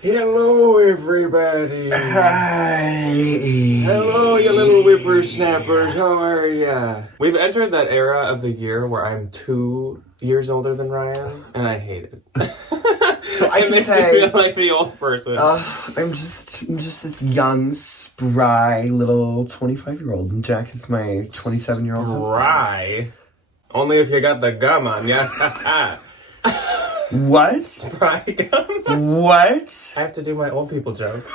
Hello, everybody. Hi. Hello, you little whippersnappers. How are ya? We've entered that era of the year where I'm 2 years older than Ryan, and I hate it. So I it can makes say, me feel like the old person. I'm just this young, spry little 25-year-old, and Jack is my 27-year-old husband. Spry? Only if you got the gum on ya. What? Spry gum? What? I have to do my old people jokes.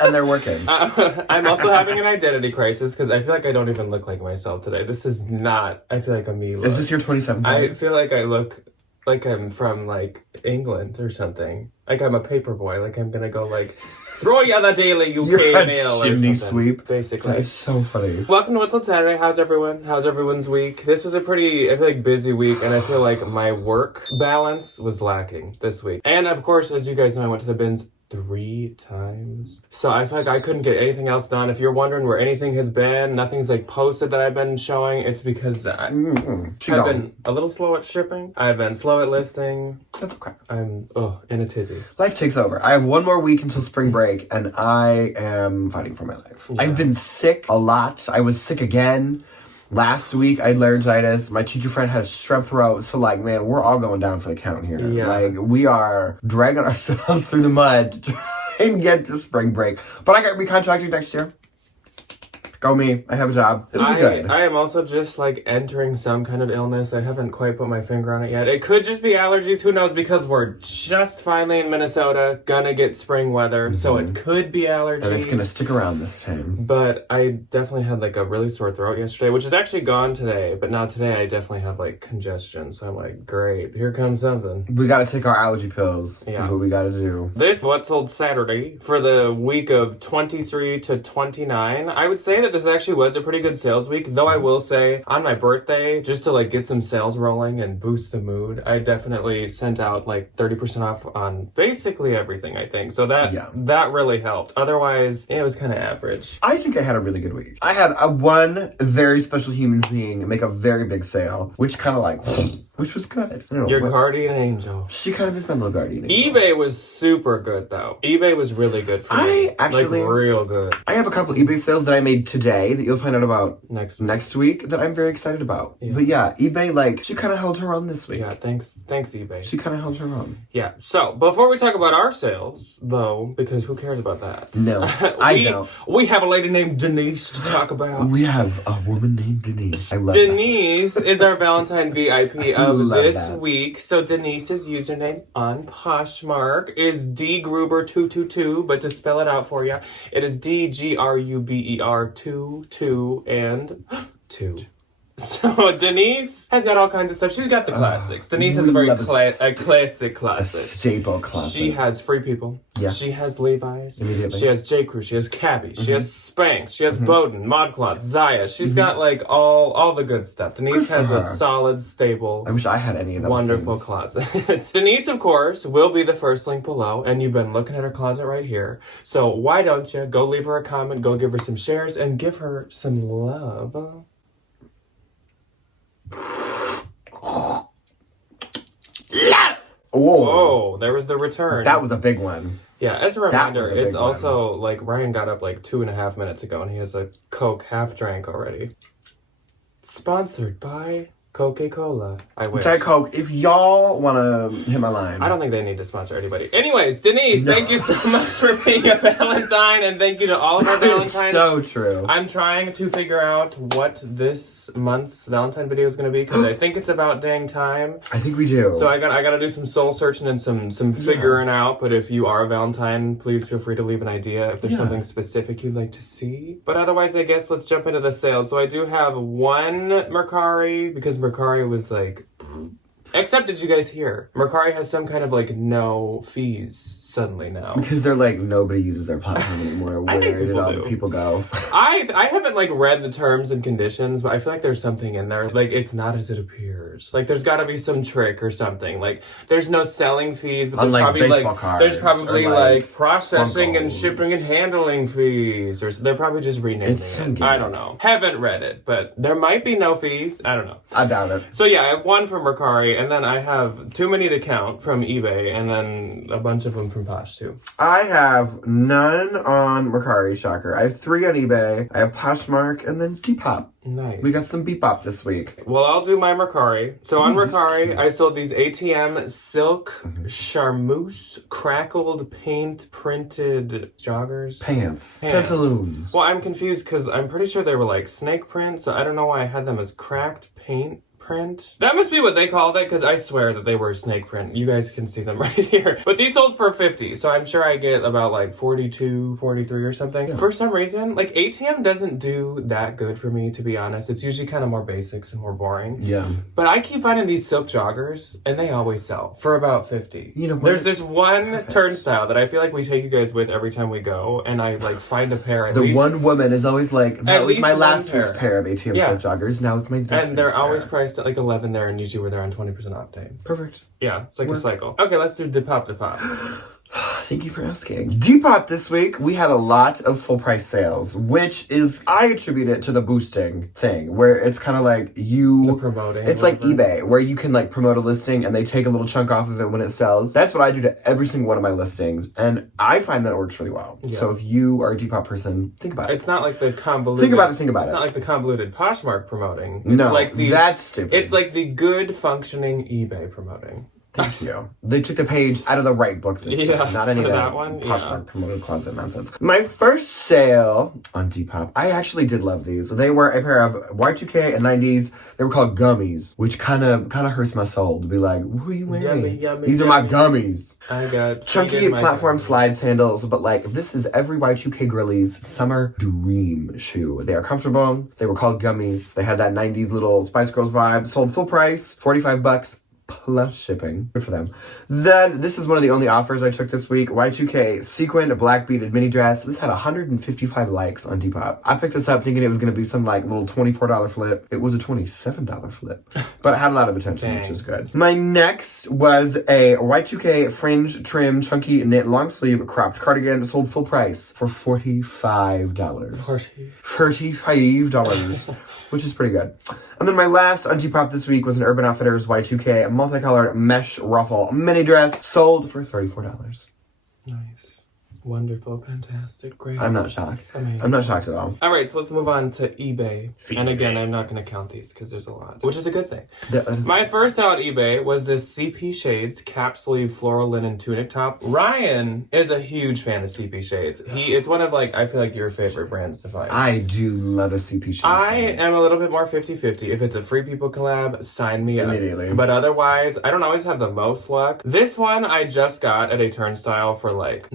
And they're working. I'm also having an identity crisis because I feel like I don't even look like myself today. This is not, I feel like a me look. Is this your 27th? I feel like I look like I'm from like England or something. Like I'm a paper boy. Like I'm gonna go like throw you the Daily UK You're Mail or chimney something. sweep. Basically. That's so funny. Welcome to What's on Saturday. How's everyone? How's everyone's week? This was a pretty, I feel like, busy week, and I feel like my work balance was lacking this week. And of course, as you guys know, I went to the bins 3 times. So I feel like I couldn't get anything else done. If you're wondering where anything has been, nothing's like posted that I've been showing, it's because I've been a little slow at shipping. I've been slow at listing. That's okay. I'm in a tizzy. Life takes over. I have one more week until spring break, and I am fighting for my life. Yeah. I've been sick a lot. I was sick again. Last week, I had laryngitis. My teacher friend has strep throat. So, like, man, we're all going down for the count here. Yeah. Like, we are dragging ourselves through the mud to try and get to spring break. But I got recontracted next year. Go me. I have a job. It'll be good. I am also just like entering some kind of illness. I haven't quite put my finger on it yet. It could just be allergies. Who knows? Because we're just finally in Minnesota, gonna get spring weather. So it could be allergies. And it's gonna stick around this time. But I definitely had like a really sore throat yesterday, which is actually gone today. But not today. I definitely have like congestion. So I'm like, great, here comes something. We gotta take our allergy pills. Yeah. Is what we gotta do. This What's Sold Saturday for the week of 23 to 29. I would say that this actually was a pretty good sales week, though I will say on my birthday, just to like get some sales rolling and boost the mood, I definitely sent out like 30% off on basically everything, I think. So that really helped. Otherwise, it was kind of average. I think I had a really good week. I had one very special human being make a very big sale, which kind of like, which was good. Your guardian angel. She kind of is my little guardian angel. eBay was super good though. eBay was really good for me. Actually, like real good. I have a couple eBay sales that I made today that you'll find out about next week that I'm very excited about. Yeah. But yeah, eBay, like, she kind of held her own this week. Yeah, thanks eBay. She kind of held her own. Yeah, so before we talk about our sales, though, because who cares about that? No, I don't. We have a lady named Denise to talk about. We have a woman named Denise. I love Denise is our Valentine VIP of this that. week. So Denise's username on Poshmark is dgruber222, but to spell it out for you, it is DGRUBER22 and 2. So Denise has got all kinds of stuff. She's got the classics. Denise has a very classic classic. A staple classic. She has Free People. Yes. She has Levi's. Immediately. She has J. Crew. She has Cabby. She has Spanx. She has Bowden, ModCloth, Zaya. She's got like all the good stuff. Denise has a solid, stable, I wish I had any of those wonderful things. closet. Denise, of course, will be the first link below, and you've been looking at her closet right here. So why don't you go leave her a comment, go give her some shares, and give her some love. Whoa, there was the return. That was a big one. Yeah, as a reminder, a big it's also like Ryan got up like 2.5 minutes ago and he has a Coke half drank already. Sponsored by Coca-Cola. I wish. Diet Coke, if y'all want to hit my line. I don't think they need to sponsor anybody. Anyways, Denise, thank you so much for being a Valentine, and thank you to all of our Valentines. So true. I'm trying to figure out what this month's Valentine video is going to be, because I think it's about dang time. I think we do. So I got to do some soul searching and some figuring out, but if you are a Valentine, please feel free to leave an idea if there's something specific you'd like to see. But otherwise, I guess let's jump into the sales. So I do have one Mercari, because Mercari was like, except did you guys hear? Mercari has some kind of like no fees suddenly now. Because they're like, nobody uses their platform anymore. Where did all the people go? I haven't like read the terms and conditions, but I feel like there's something in there. Like, it's not as it appears. Like, there's gotta be some trick or something. Like, there's no selling fees, but there's probably like processing and shipping and handling fees. Or they're probably just renaming it. I don't know. Haven't read it, but there might be no fees. I don't know. I doubt it. So yeah, I have one from Mercari, and then I have too many to count from eBay, and then a bunch of them from from Posh too? I have none on Mercari, shocker. I have 3 on eBay. I have Poshmark and then Depop. Nice. We got some Depop this week. Well, I'll do my Mercari. So on Mercari, I sold these ATM silk charmeuse crackled paint printed joggers. Pants. Pantaloons. Well, I'm confused because I'm pretty sure they were like snake print, so I don't know why I had them as cracked paint print. That must be what they called it, because I swear that they were snake print. You guys can see them right here. But these sold for $50, so I'm sure I get about like 42, 43 or something. Yeah. For some reason, like ATM doesn't do that good for me, to be honest. It's usually kind of more basics and more boring. Yeah. But I keep finding these silk joggers, and they always sell for about $50. You know, there's this one turnstile that I feel like we take you guys with every time we go, and I like find a pair at least. The one woman is always like, that was my last week's pair of ATM silk joggers. Now it's my this week's And they're always pair. priced at like 11 there, and usually we're there on 20% off day. Perfect. Yeah, it's like a cycle. Okay, let's do Depop. Thank you for asking. Depop this week, we had a lot of full price sales, which is, I attribute it to the boosting thing, where it's kind of like The promoting. It's like eBay, where you can like promote a listing and they take a little chunk off of it when it sells. That's what I do to every single one of my listings, and I find that it works really well. Yeah. So if you are a Depop person, think about it. It's not like the convoluted... Think about it. It's not like the convoluted Poshmark promoting. It's no, like that's stupid. It's like the good functioning eBay promoting. Thank you. They took the page out of the right book this time. Not any of that one. Poshmark promoted closet nonsense. My first sale on Depop, I actually did love these. They were a pair of Y2K and 90s. They were called gummies, which kind of hurts my soul to be like, what are you wearing? These are my gummies. I got chunky platform slide sandals, but like this is every Y2K girlie's summer dream shoe. They are comfortable. They were called gummies. They had that 90s little Spice Girls vibe. Sold full price, $45. Plus shipping. Good for them. Then, this is one of the only offers I took this week. Y2K sequined black beaded mini dress. This had 155 likes on Depop. I picked this up thinking it was going to be some like little $24 flip. It was a $27 flip. But it had a lot of attention, which is good. My next was a Y2K fringe trim chunky knit long sleeve cropped cardigan. Sold full price for $45. $45, which is pretty good. And then my last on Depop this week was an Urban Outfitters Y2K multicolored mesh ruffle mini dress. Sold for $34. Nice. Wonderful. Fantastic. Great. I'm not shocked. Amazing. I'm not shocked at all. All right, so let's move on to eBay. And again, I'm not going to count these because there's a lot, which is a good thing. My first out eBay was this CP Shades cap sleeve floral linen tunic top. Ryan is a huge fan of CP Shades. It's one of like, I feel like your favorite brands to find. I do love a CP Shades. I am a little bit more 50-50. If it's a Free People collab, sign me up. Immediately. But otherwise, I don't always have the most luck. This one I just got at a turnstile for like,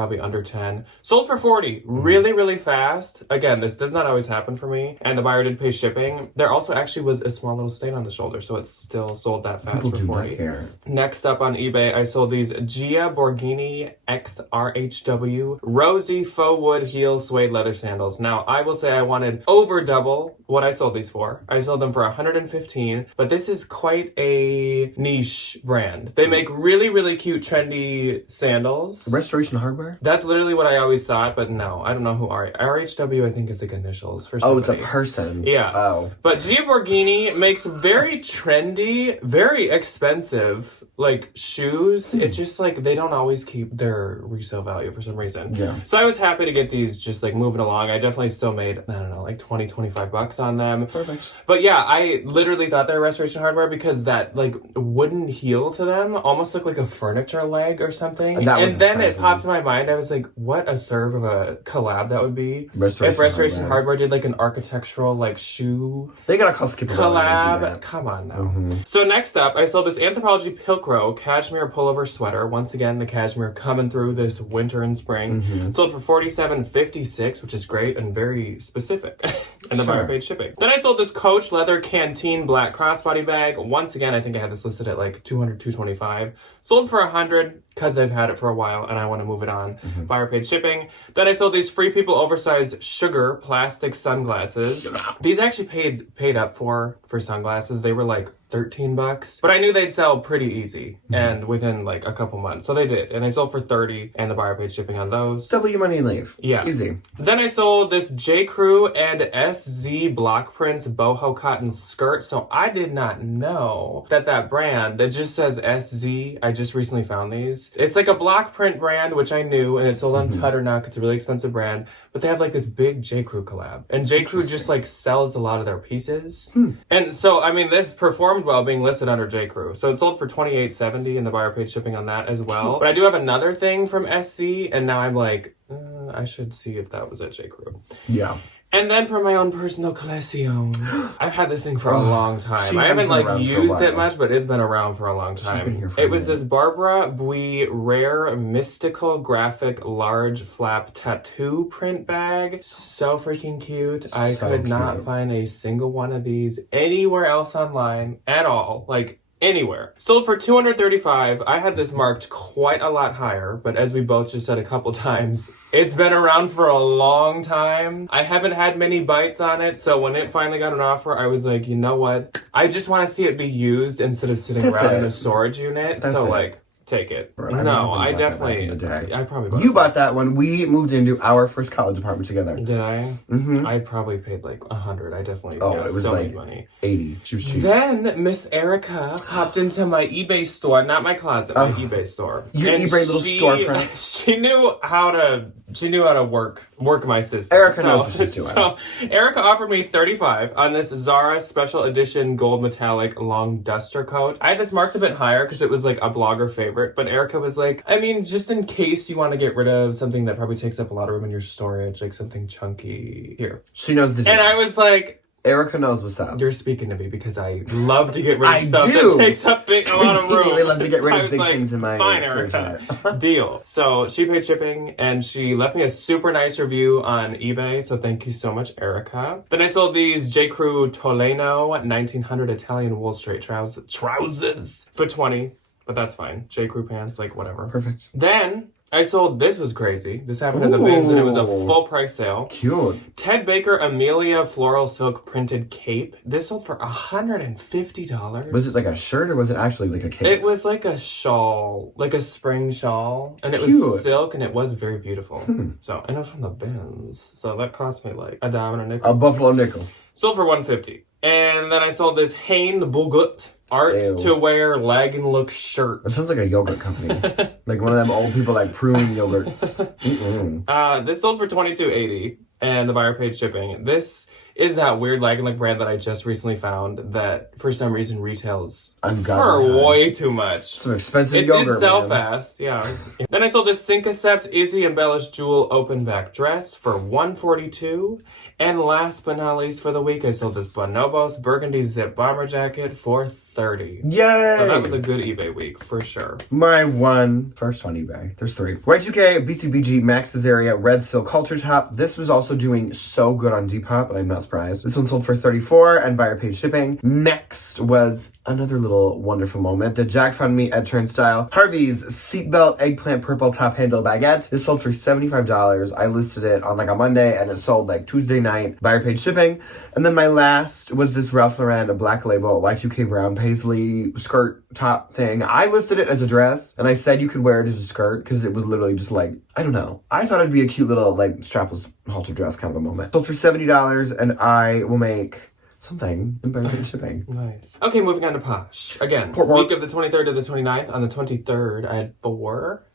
probably under 10. Sold for 40. Really, really fast. Again, this does not always happen for me. And the buyer did pay shipping. There also actually was a small little stain on the shoulder, so it still sold that fast for 40. Next up on eBay, I sold these Gia Borghini X RHW rosy faux wood heel suede leather sandals. Now, I will say I wanted over double what I sold these for. I sold them for $115, but this is quite a niche brand. They make really, really cute, trendy sandals. Restoration Hardware? That's literally what I always thought, but no, I don't know who RHW I think is like initials for somebody. Oh, it's a person. Yeah. Oh. But Gia Borghini makes very trendy, very expensive, like, shoes. It's just like, they don't always keep their resale value for some reason. Yeah. So I was happy to get these just like moving along. I definitely still made, I don't know, like 20, 25 bucks on them. Perfect. But yeah, I literally thought they were Restoration Hardware because that like wooden heel to them almost looked like a furniture leg or something. And then it popped to my mind. I was like, what a serve of a collab that would be. If Restoration Hardware did like an architectural like shoe they gotta call Skip collab. Come on now. So next up, I sold this Anthropologie Pilcrow cashmere pullover sweater. Once again, the cashmere coming through this winter and spring. Sold for $47.56, which is great and very specific. And the buyer paid shipping. Then I sold this Coach leather canteen black crossbody bag. Once again, I think I had this listed at like $200, $225. Sold for $100 because I've had it for a while and I want to move it on. Buyer paid shipping. Then I sold these Free People oversized sugar plastic sunglasses. These actually paid up for sunglasses. They were like $13, but I knew they'd sell pretty easy and within like a couple months. So they did. And I sold for $30 and the buyer paid shipping on those. Double your money and leave. Yeah. Easy. Then I sold this J. Crew and SZ Block Prints boho cotton skirt. So I did not know that brand that just says SZ, I just recently found these. It's like a block print brand, which I knew, and it's sold on Tutternuck. It's a really expensive brand, but they have like this big J. Crew collab. And J. Crew just like sells a lot of their pieces. And so, I mean, this performed well being listed under J. Crew. So it sold for $28.70 and the buyer paid shipping on that as well. But I do have another thing from SC, and now I'm like, I should see if that was at J. Crew. Yeah. And then for my own personal collection, I've had this thing for a long time. I haven't like used it much, but it's been around for a long time. It was this Barbara Bui Rare Mystical Graphic Large Flap Tattoo Print Bag. So freaking cute. I could not find a single one of these anywhere else online at all. Like, anywhere. Sold for $235. I had this marked quite a lot higher, but as we both just said a couple times, it's been around for a long time. I haven't had many bites on it, so when it finally got an offer, I was like, you know what? I just want to see it be used instead of sitting around in a storage unit. Like, take it. No, I definitely, I probably You bought that when we moved into our first college apartment together. Did I? Mm-hmm. I probably paid like $100. I definitely, it was like money. $80. She was cheap. Then Miss Erica hopped into my eBay store, not my closet, my eBay store. Your eBay little storefront. She knew how to work my system. Erica knows what she's doing. So Erica offered me $35 on this Zara Special Edition Gold Metallic Long Duster Coat. I had this marked a bit higher because it was like a blogger favorite. But Erica was like, I mean, just in case you want to get rid of something that probably takes up a lot of room in your storage, like something chunky. Here. She knows the deal. And I was like, Erica knows what's up. You're speaking to me because I love to get rid of stuff that takes up a lot of room. I love to get rid of big like, things in my fine, Erica. Deal. So she paid shipping and she left me a super nice review on eBay. So thank you so much, Erica. Then I sold these J. Crew Toleno 1900 Italian wool straight trousers for $20. But that's fine. J. Crew pants, like whatever. Perfect. Then I sold, this was crazy. This happened at the bins and it was a full price sale. Cute. Ted Baker Amelia Floral Silk Printed Cape. This sold for $150. Was it like a shirt or was it actually like a cape? It was like a shawl, like a spring shawl. And it was silk and it was very beautiful. So, and it was from the bins. So that cost me like a dime and a nickel. A buffalo nickel. Sold for $150. And then I sold this Hain the Bogut Art to Wear Leg and Look shirt. That sounds like a yogurt company. Like one of them old people like pruning yogurts. This sold for $22.80 and the buyer paid shipping. This is that weird Leg and Look brand that I just recently found that for some reason retails for way too much. Some expensive yogurt. It did sell fast, yeah. Then I sold this Syncocept Izzy Embellished Jewel Open Back Dress for $142. And last but not least for the week, I sold this Bonobos Burgundy Zip Bomber Jacket for $30. Yay! So that was a good eBay week, for sure. My first on eBay. There's 3. Y2K, BCBG, Max Cesaria, Red Steel Culture Top. This was also doing so good on Depop, but I'm not surprised. This one sold for $34 and buyer paid shipping. Next was another little wonderful moment that Jack found me at Turnstile. Harvey's Seatbelt Eggplant Purple Top Handle Baguette. This sold for $75. I listed it on like a Monday and it sold like Tuesday night. Buyer paid shipping. And then my last was this Ralph Lauren Black Label Y2K Brown Paisley skirt top thing. I listed it as a dress and I said you could wear it as a skirt because it was literally just like, I don't know. I thought it'd be a cute little like strapless halter dress kind of a moment. Sold for $70 and I will make something in buyer paid shipping. Nice. Okay, moving on to Posh. Again, week of the 23rd to the 29th. On the 23rd, I had 4.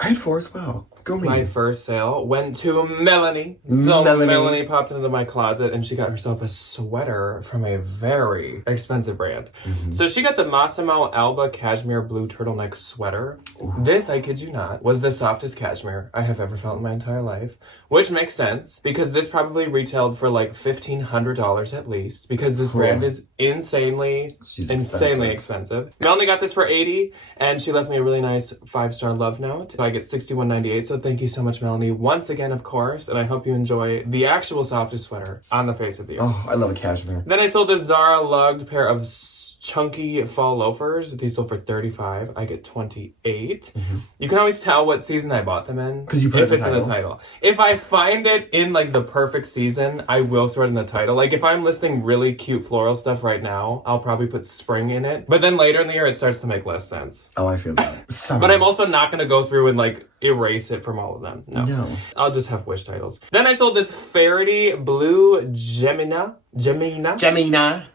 I had 4 as well. Go me. My first sale went to Melanie. So Melanie popped into my closet and she got herself a sweater from a very expensive brand. So she got the Massimo Alba Cashmere Blue Turtleneck Sweater. This, I kid you not, was the softest cashmere I have ever felt in my entire life. Which makes sense because this probably retailed for like $1,500 at least because this brand is insanely expensive. Melanie got this for $80 and she left me a really nice 5-star love note. So I get $61.98. So thank you so much, Melanie, once again, of course, and I hope you enjoy the actual softest sweater on the face of the earth. Oh, I love a cashmere. Then I sold this Zara lugged pair of chunky fall loafers. These sold for $35. I get $28. You can always tell what season I bought them in. Because you put if it it's in the title. If I find it in like the perfect season, I will throw it in the title. Like if I'm listing really cute floral stuff right now, I'll probably put spring in it. But then later in the year, it starts to make less sense. Oh, I feel that. Summer. But I'm also not going to go through and like erase it from all of them. No. I'll just have wish titles. Then I sold this Faraday Blue Gemina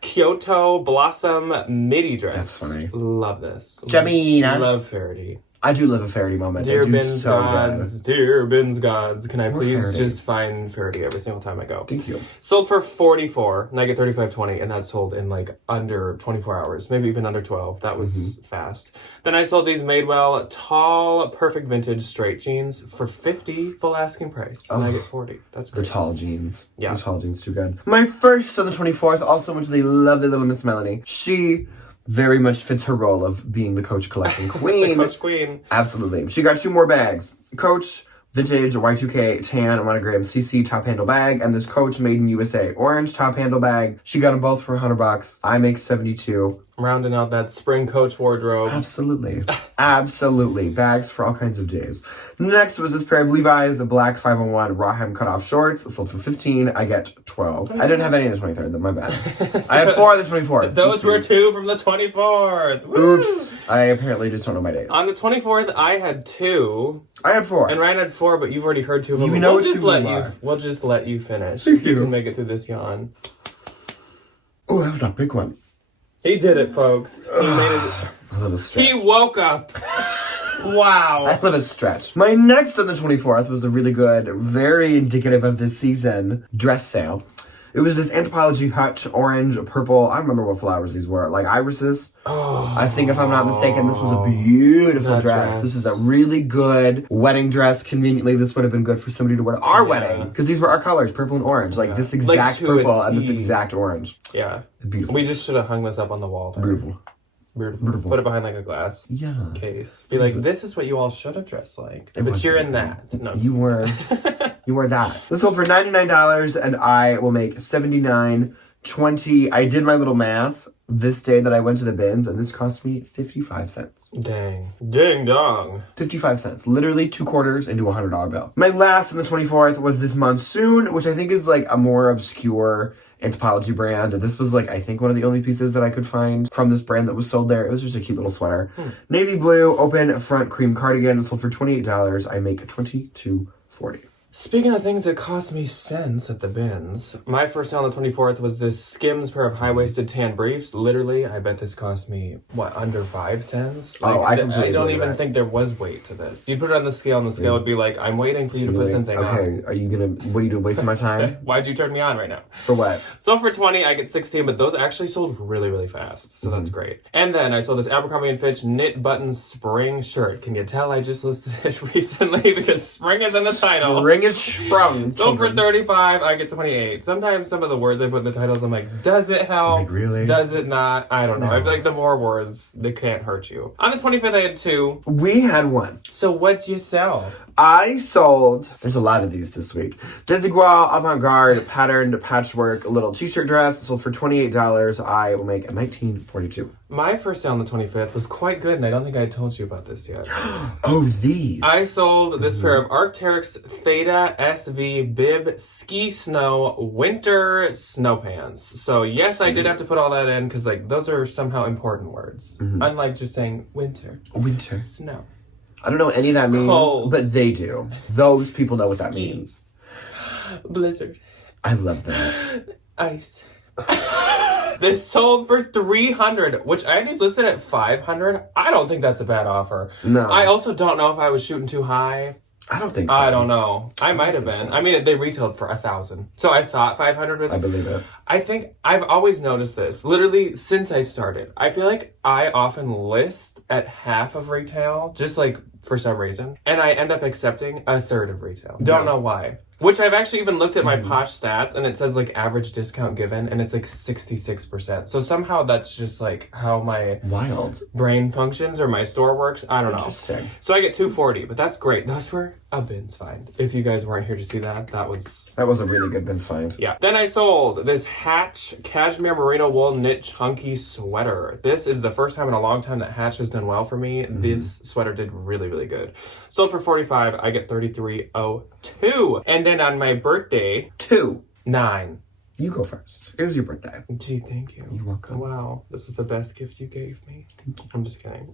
Kyoto Blossom midi dress. That's funny. Love this. Gemina. Love Faraday. I do love a Faraday moment. Dear I do Bins so Gods, good. dear Bins Gods, can I please Faraday. just find Faraday every single time I go? Thank you. Sold for $44, and I get $35.20, and that's sold in like under 24 hours, maybe even under 12. That was fast. Then I sold these Madewell tall, perfect vintage straight jeans for $50, full asking price, and I get $40. That's The great. tall jeans. Yeah. The tall jeans, too good. My first on the 24th also went to the lovely little Miss Melanie. She very much fits her role of being the Coach collection queen. The Coach Queen. Absolutely. She got 2 more bags. Coach vintage Y2K tan monogram CC top handle bag and this Coach made in USA orange top handle bag. She got them both for $100. I make 72. Rounding out that spring Coach wardrobe. Absolutely. Absolutely. Bags for all kinds of days. Next was this pair of Levi's black 501 raw hem cutoff shorts. Sold for $15. I get 12. I didn't have any on the 23rd. My bad. I had 4 on the 24th. Those were 2 from the 24th. Woo! Oops. I apparently just don't know my days. On the 24th, I had 2. I had 4. And Ryan had 4, but you've already heard 2 of them. You know we'll what just 2 let of them you. are. We'll just let you finish. Thank You you. can make it through this yawn. Oh, that was a big one. He did it, folks. He made it. A little stretch. He woke up. Wow. I love a stretch. My next on the 24th was a really good, very indicative of this season dress sale. It was this Anthropologie Hut, orange, purple. I don't remember what flowers these were. Like irises. Oh, I think if I'm not mistaken, this was a beautiful that dress. dress. This is a really good wedding dress. Conveniently, this would have been good for somebody to wear to our wedding. Because these were our colors, purple and orange. Like this exact to a purple and this T. exact orange. Yeah. Beautiful. We just should have hung this up on the wall. Beautiful. Beautiful. Put it behind like a glass Yeah. case. Be like, this is what you all should have dressed like. But you're in that. No, You were that. This sold for $99 and I will make $79.20. I did my little math this day that I went to the bins and this cost me 55 cents. Dang. Ding dong. 55 cents. Literally 2 quarters into a $100 bill. My last on the 24th was this Monsoon, which I think is like a more obscure Anthropologie brand. This was like, I think one of the only pieces that I could find from this brand that was sold there. It was just a cute little sweater. Navy blue, open front cream cardigan. It sold for $28. I make $22.40. Speaking of things that cost me cents at the bins, my first sale on the 24th was this Skims pair of high-waisted tan briefs. Literally, I bet this cost me, under 5 cents? Oh, I completely I don't believe even it. think there was weight to this. You put it on the scale, and the scale would be like, I'm waiting for you to put something on. Okay, are you gonna, what are you doing, wasting my time? Why'd you turn me on right now? For what? So for 20, I get 16, but those actually sold really, really fast. So that's great. And then I sold this Abercrombie & Fitch knit button spring shirt. Can you tell I just listed it recently? Because spring is in the title. Spring is sprung. So for 35, I get 28. Sometimes some of the words I put in the titles, I'm like, does it help? Like, really? Does it not? I don't know. I feel like the more words, they can't hurt you. On the 25th, I had 2. We had 1. So what'd you sell? I sold, there's a lot of these this week, Desigual avant-garde patterned patchwork little t-shirt dress. Sold for $28. I will make a $19.42. My first sale on the 25th was quite good, and I don't think I told you about this yet. Oh, these. I sold this pair of Arc'teryx Theta SV Bib Ski Snow Winter Snow Pants. So yes, I did have to put all that in because like those are somehow important words. Unlike just saying winter. Winter. Snow. I don't know what any of that means, Cold. but they do. Those people know what that Ski. means. Blizzard. I love that. Ice. This sold for $300, which I had these listed at $500. I don't think that's a bad offer. No. I also don't know if I was shooting too high. I don't think so. I don't know. I might have been. I mean, they retailed for $1,000. So I thought 500 was. I believe it. I think I've always noticed this, literally since I started. I feel like I often list at half of retail, just like for some reason, and I end up accepting a third of retail. Don't know why. Which I've actually even looked at my Posh stats, and it says like average discount given, and it's like 66%. So somehow that's just like how my Wild. brain functions or my store works. I don't know. Interesting. So I get $240, but that's great. Those were a bins find. If you guys weren't here to see that, that was That was a really good Vince find. yeah. Then I sold this Hatch Cashmere Merino Wool Knit Chunky Sweater. This is the first time in a long time that Hatch has done well for me. This sweater did really, really good. Sold for $45. I get $33.02. And then on my birthday, 9. You go first. It was your birthday. Gee, thank you. You're welcome. Wow, this is the best gift you gave me. Thank you. I'm just kidding.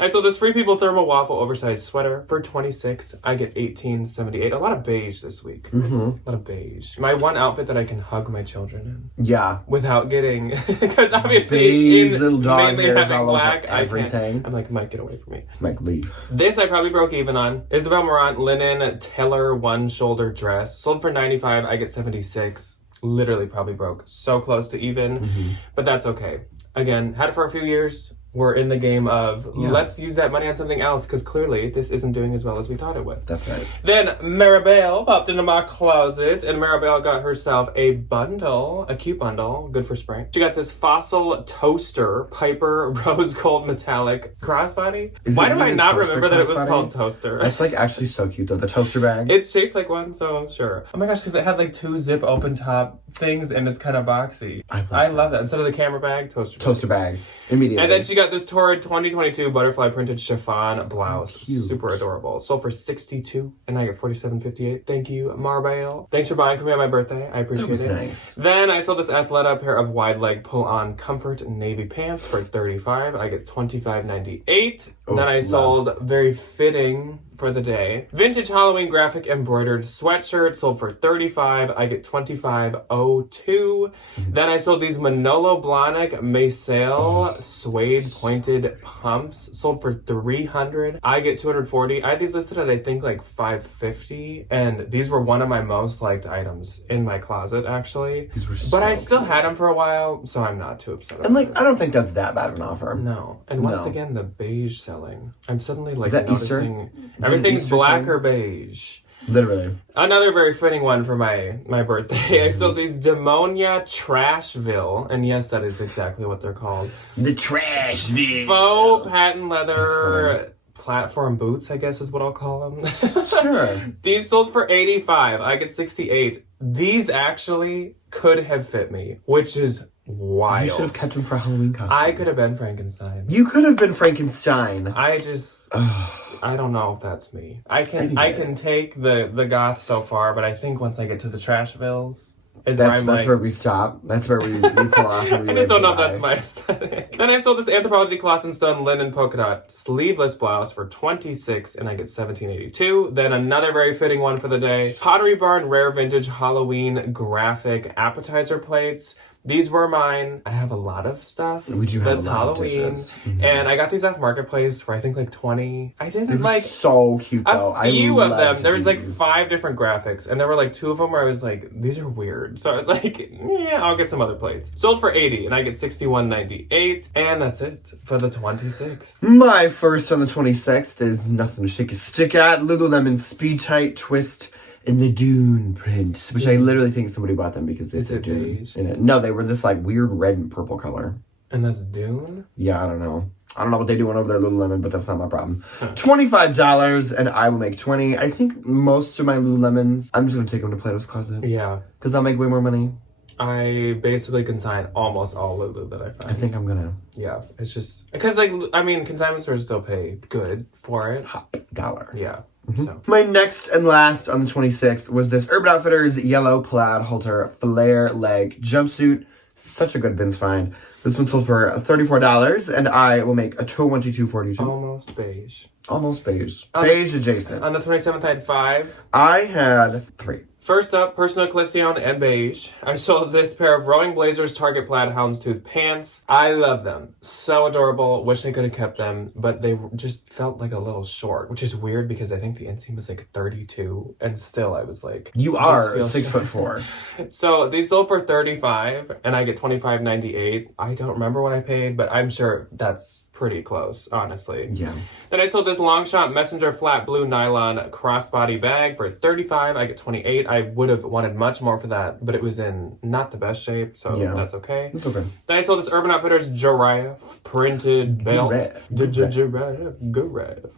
I sold this Free People Thermal Waffle oversized sweater for $26. I get $18.78. A lot of beige this week. A lot of beige. My one outfit that I can hug my children in. Yeah. Without getting, because obviously beige in little dog mainly hairs having all black, over I everything. can't. I'm like, Mike, get away from me. Mike, leave. This I probably broke even on. Isabel Marant linen Taylor one shoulder dress. Sold for $95. I get $76. Literally probably broke so close to even, but that's okay. Again, had it for a few years. We're in the game of let's use that money on something else because clearly this isn't doing as well as we thought it would. That's right. Then Maribel popped into my closet and Maribel got herself a bundle, a cute bundle, good for spring. She got this Fossil Toaster Piper Rose Gold Metallic crossbody. Why do I not remember that it was called Toaster? It's like actually so cute though, the toaster bag. It's shaped like one, so sure. Oh my gosh, because it had like 2 zip open top things and it's kind of boxy. I love that. Instead of the camera bag, toaster bags. Immediately. And then she got this Torrid 2022 butterfly printed chiffon blouse. Super adorable. Sold for $62 and I get $47.58. Thank you, Marbelle. Thanks for buying for me on my birthday. I appreciate it. Nice. Then I sold this Athleta pair of wide leg pull on comfort navy pants for $35. I get $25.98. Then I sold very fitting for the day. Vintage Halloween graphic embroidered sweatshirt sold for $35. I get $25.02. Then I sold these Manolo Blahnik Maysale suede pointed pumps sold for $300. I get $240. I had these listed at I think like $550, and these were one of my most liked items in my closet actually. These were but I still had them for a while, so I'm not too upset. And like, I don't think that's that bad of an offer. No. And once again, the beige selling. I'm suddenly like Is that noticing Easter? everything's Easter black thing? or beige. Literally. Another very fitting one for my birthday. I sold these Demonia Trashville, and yes, that is exactly what they're called. The Trashville. Faux patent leather platform boots, I guess is what I'll call them. Sure. These sold for $85. I get $68. These actually could have fit me, which is wild. You should have kept them for a Halloween costume. I could have been Frankenstein. You could have been Frankenstein. I just, I don't know if that's me. I can take the goth so far, but I think once I get to the Trashvilles, that's where we stop. That's where we pull off. I just don't know if that's my aesthetic. Then I sold this Anthropologie Cloth and Stone linen polka dot sleeveless blouse for $26, and I get $17.82. Then another very fitting one for the day. Pottery Barn Rare Vintage Halloween graphic appetizer plates. These were mine. I have a lot of stuff. We do have that's a lot Halloween. of dishes. Mm-hmm. And I got these off Marketplace for I think like $20. I didn't They're like so cute though. a few of them. There was like these. 5 different graphics, and there were like 2 of them where I was like, these are weird. So I was like, yeah, I'll get some other plates. Sold for $80, and I get $61.98, and that's it for the 26th. My first on the 26th is nothing to shake a stick at. Lululemon Speed Tight Twist in the Dune print, which I literally think somebody bought them because they said Dune in it. No, they were this like weird red and purple color. And that's Dune? Yeah, I don't know. I don't know what they're doing over there, Lululemon, but that's not my problem. $25, and I will make $20. I think most of my Lululemons, I'm just gonna take them to Plato's Closet. Yeah. Because I'll make way more money. I basically consign almost all Lulu that I find. I think I'm gonna. Yeah, it's just because like I mean, consignment stores still pay good for it. Top dollar. Yeah. So. My next and last on the 26th was this Urban Outfitters yellow plaid halter flare leg jumpsuit. Such a good bins find. This one sold for $34, and I will make a $22.42. Almost beige. Almost beige. Beige adjacent. On the 27th, I had 5. I had 3. First up, Personal Collection and beige. I sold this pair of Rowing Blazers Target Plaid Houndstooth pants. I love them. So adorable. Wish I could have kept them, but they just felt like a little short, which is weird because I think the inseam was like 32, and still I was like... You are 6'4". So these sold for $35, and I get $25.98. I don't remember what I paid, but I'm sure that's pretty close, honestly. Yeah. Then I sold this Longchamp Messenger flat blue nylon crossbody bag for $35. I get $28. I would have wanted much more for that, but it was in not the best shape, so that's okay. It's okay. Then I sold this Urban Outfitters Giraffe printed belt. Giraffe. Giraffe.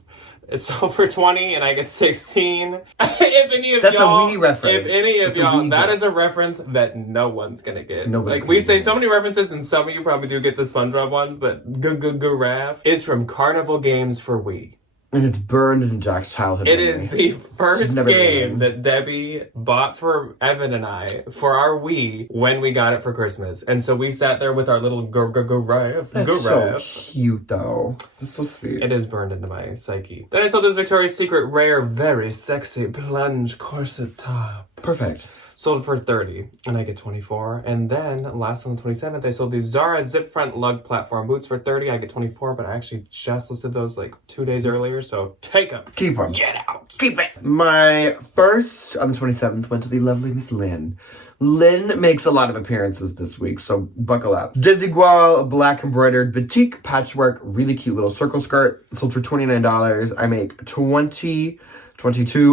It sold for 20 and I get 16. If any of That's y'all, a wee reference. if any of It's a y'all, wee that joke. is a reference that no one's gonna get. Nobody's Like we gonna say get so it. many references, and some of you probably do get the SpongeBob ones, but giraffe is from Carnival Games for Wii. And it's burned in Jack's childhood It memory. is the first never game been that Debbie bought for Evan and I for our Wii when we got it for Christmas. And so we sat there with our little giraffe. That's so cute, though. That's so sweet. It is burned into my psyche. Then I saw this Victoria's Secret rare, very sexy plunge corset top. Perfect. Sold for 30 and I get 24. And then last on the 27th, I sold these Zara zip front lug platform boots for 30. I get 24, but I actually just listed those like 2 days earlier. So take them. Keep them. Get out. Keep it. My first on the 27th went to the lovely Miss Lynn. Lynn makes a lot of appearances this week, so buckle up. Desigual black embroidered batik patchwork, really cute little circle skirt. Sold for $29. I make 22,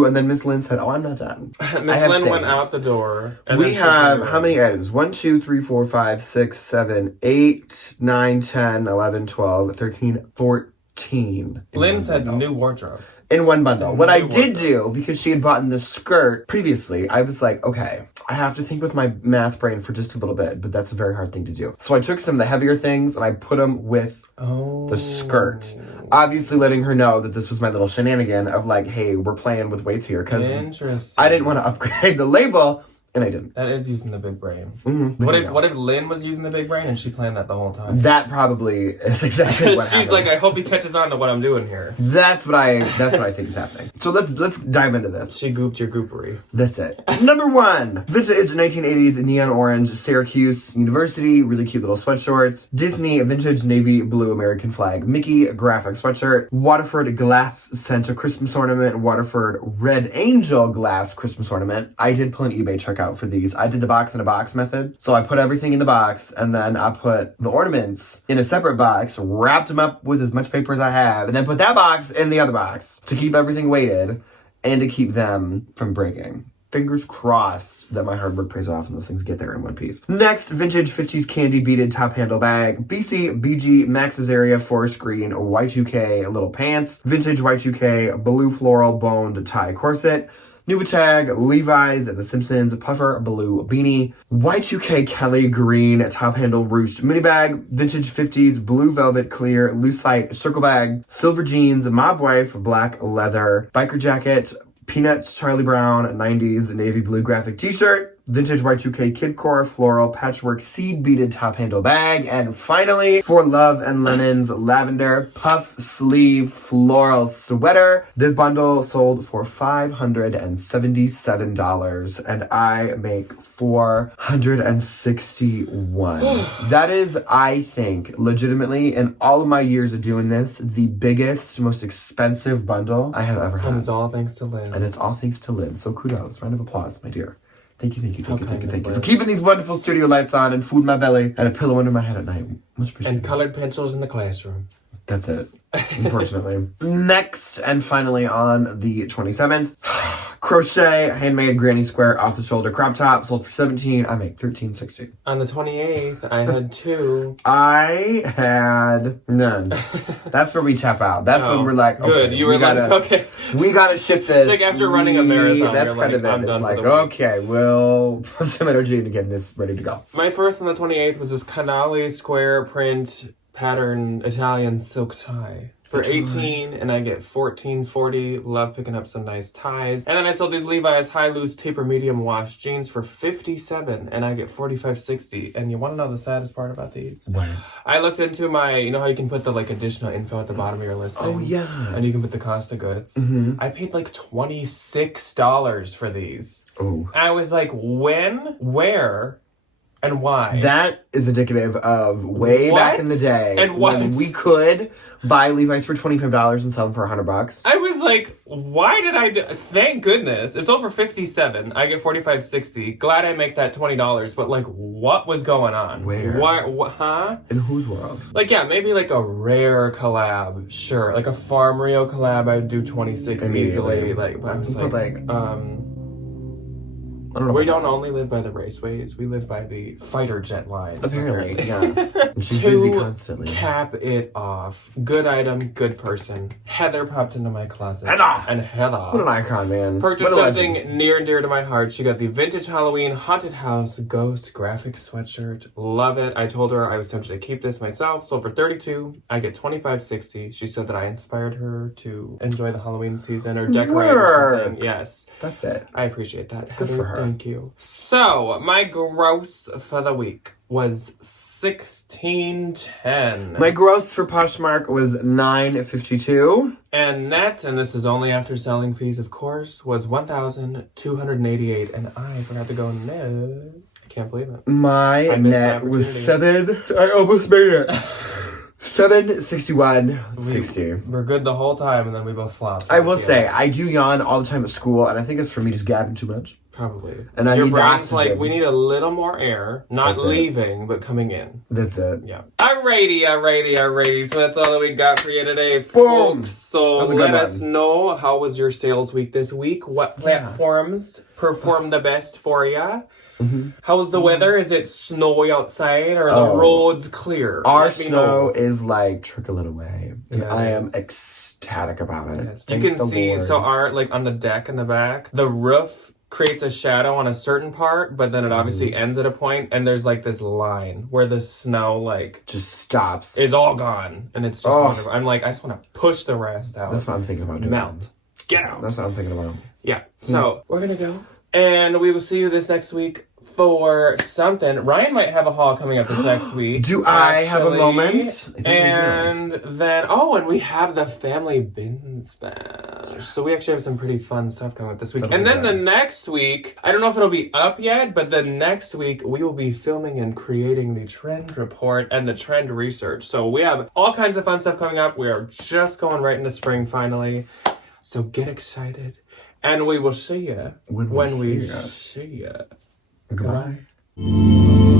and then Miss Lynn said, "Oh, I'm not done." Miss Lynn went out the door. And We then she have turned how around. many items? 1, 2, 3, 4, 5, 6, 7, 8, 9, 10, 11, 12, 13, 14. Lynn said new wardrobe. In one bundle. What I New did wardrobe. do, because she had bought the skirt previously, I was like, okay, I have to think with my math brain for just a little bit, but that's a very hard thing to do. So I took some of the heavier things and I put them with the skirt. Obviously letting her know that this was my little shenanigan of like, hey, we're playing with weights here, because Interesting. I didn't want to upgrade the label, and I didn't. That is using the big brain. Mm-hmm. What if Lynn was using the big brain and she planned that the whole time? That probably is exactly what She's happened. like, I hope he catches on to what I'm doing here. That's what I think is happening. So let's dive into this. She gooped your goopery. That's it. Number 1, vintage 1980s neon orange Syracuse University, really cute little sweatshorts. Disney vintage navy blue American flag Mickey graphic sweatshirt. Waterford glass Santa Christmas ornament. Waterford red angel glass Christmas ornament. I did pull an eBay checkout for these. I did the box in a box method. So I put everything in the box and then I put the ornaments in a separate box, wrapped them up with as much paper as I have, and then put that box in the other box to keep everything weighted and to keep them from breaking. Fingers crossed that my hard work pays off and those things get there in one piece. Next, vintage 50s candy beaded top handle bag. BC BG Max's Area forest green Y2K little pants. Vintage Y2K blue floral boned tie corset. New tag, Levi's and The Simpsons puffer blue beanie. Y2K Kelly green top handle ruched mini bag. Vintage 50s blue velvet clear lucite circle bag. Silver jeans, mob wife black leather. Biker jacket, Peanuts Charlie Brown 90s navy blue graphic t-shirt. Vintage Y2K Kidcore floral patchwork seed beaded top handle bag. And finally, for Love and Lemons lavender puff sleeve floral sweater. This bundle sold for $577 and I make $461. That is, I think, legitimately, in all of my years of doing this, the biggest, most expensive bundle I have ever had. And it's all thanks to Lynn. And it's all thanks to Lynn. So kudos. Round of applause, my dear. Thank you Okay, for keeping these wonderful studio lights on and food in my belly and a pillow under my head at night. Much appreciated. And colored pencils in the classroom. That's it, unfortunately. Next, and finally on the 27th, crochet handmade granny square off the shoulder crop top sold for $17. I make $13.60. On the 28th, I had 2. I had none. That's where we tap out. That's when we're like, okay, good. You were okay, we gotta ship this. It's like after running a marathon, That's you're kind like, of it. I'm It's done for like, the week. okay, we'll put some energy into getting this ready to go. My first on the 28th was this Canali square print pattern Italian silk tie for 18 and I get 14.40. Love picking up some nice ties. And then I sold these Levi's high loose taper medium wash jeans for 57 and I get 45.60. And you want to know the saddest part about these? What? I looked into my, you know how you can put the like additional info at the bottom of your listing? Oh yeah. And you can put the cost of goods. Mm-hmm. I paid like $26 for these. Oh. I was like, when, where, and why? That is indicative of way What? back in the day And what? when we could buy Levi's for $25 and sell them for $100. I was like, why did I do? Thank goodness. It's sold for 57. I get 45.60. Glad I make that $20, but like, what was going on? Where? What, huh? In whose world? Like, yeah, maybe like a rare collab. Sure. Like a Farm Rio collab, I would do 26 Immediately. easily. Like, but I was But like, I don't know. We don't only live by the raceways, we live by the fighter jet line. Apparently, yeah. And she's busy constantly. Cap it off. Good item, good person. Heather popped into my closet. Heather! And Heather. What an icon, man. Purchased What a something legend. near and dear to my heart. She got the vintage Halloween haunted house ghost graphic sweatshirt. Love it. I told her I was tempted to keep this myself. So for $32, I get $25.60. She said that I inspired her to enjoy the Halloween season or decorate or something. Yes. That's it. I appreciate that. Good Heather, for her. Thank you. So my gross for the week was $16.10. My gross for Poshmark was $9.52. And net, and this is only after selling fees, of course, was $1,288. And I forgot to go net. I can't believe it. My I missed the net was opportunity. $7. I almost made it. $7.61.60. We're good the whole time, and then we both flopped. I will say, I do yawn all the time at school, and I think it's for me just gabbing too much. Probably. And I Your need the brain's like, oxygen. we need a little more air. Not That's it. leaving, but coming in. That's it. Yeah. Alrighty. So that's all that we got for you today, Boom. folks. So That was a good let us one. know, how was your sales week this week? What platforms performed the best for you? Mm-hmm. How was the weather? Is it snowy outside or the Oh. roads clear? Our Let me snow know. is like trickling away. And Yeah, I it am is. ecstatic about it. Yes. You Thank can the see, Lord. so our, like on the deck in the back, the roof creates a shadow on a certain part, but then it obviously ends at a point, and there's like this line where the snow like just stops. is all gone, and it's just wonderful. I'm like, I just want to push the rest out. That's what I'm thinking about doing. Melt. Get out. That's what I'm thinking about. Yeah. So we're gonna go, and we will see you this next week for something. Ryan might have a haul coming up this next week. Do I have a actually. moment? I think I And then, and we have the family bins bash. So we actually have some pretty fun stuff coming up this week. That'll And be then the good. next week, I don't know if it'll be up yet, but the next week we will be filming and creating the trend report and the trend research. So we have all kinds of fun stuff coming up. We are just going right into spring finally. So get excited. And we will see you When we when we see ya. see you. Goodbye. Goodbye.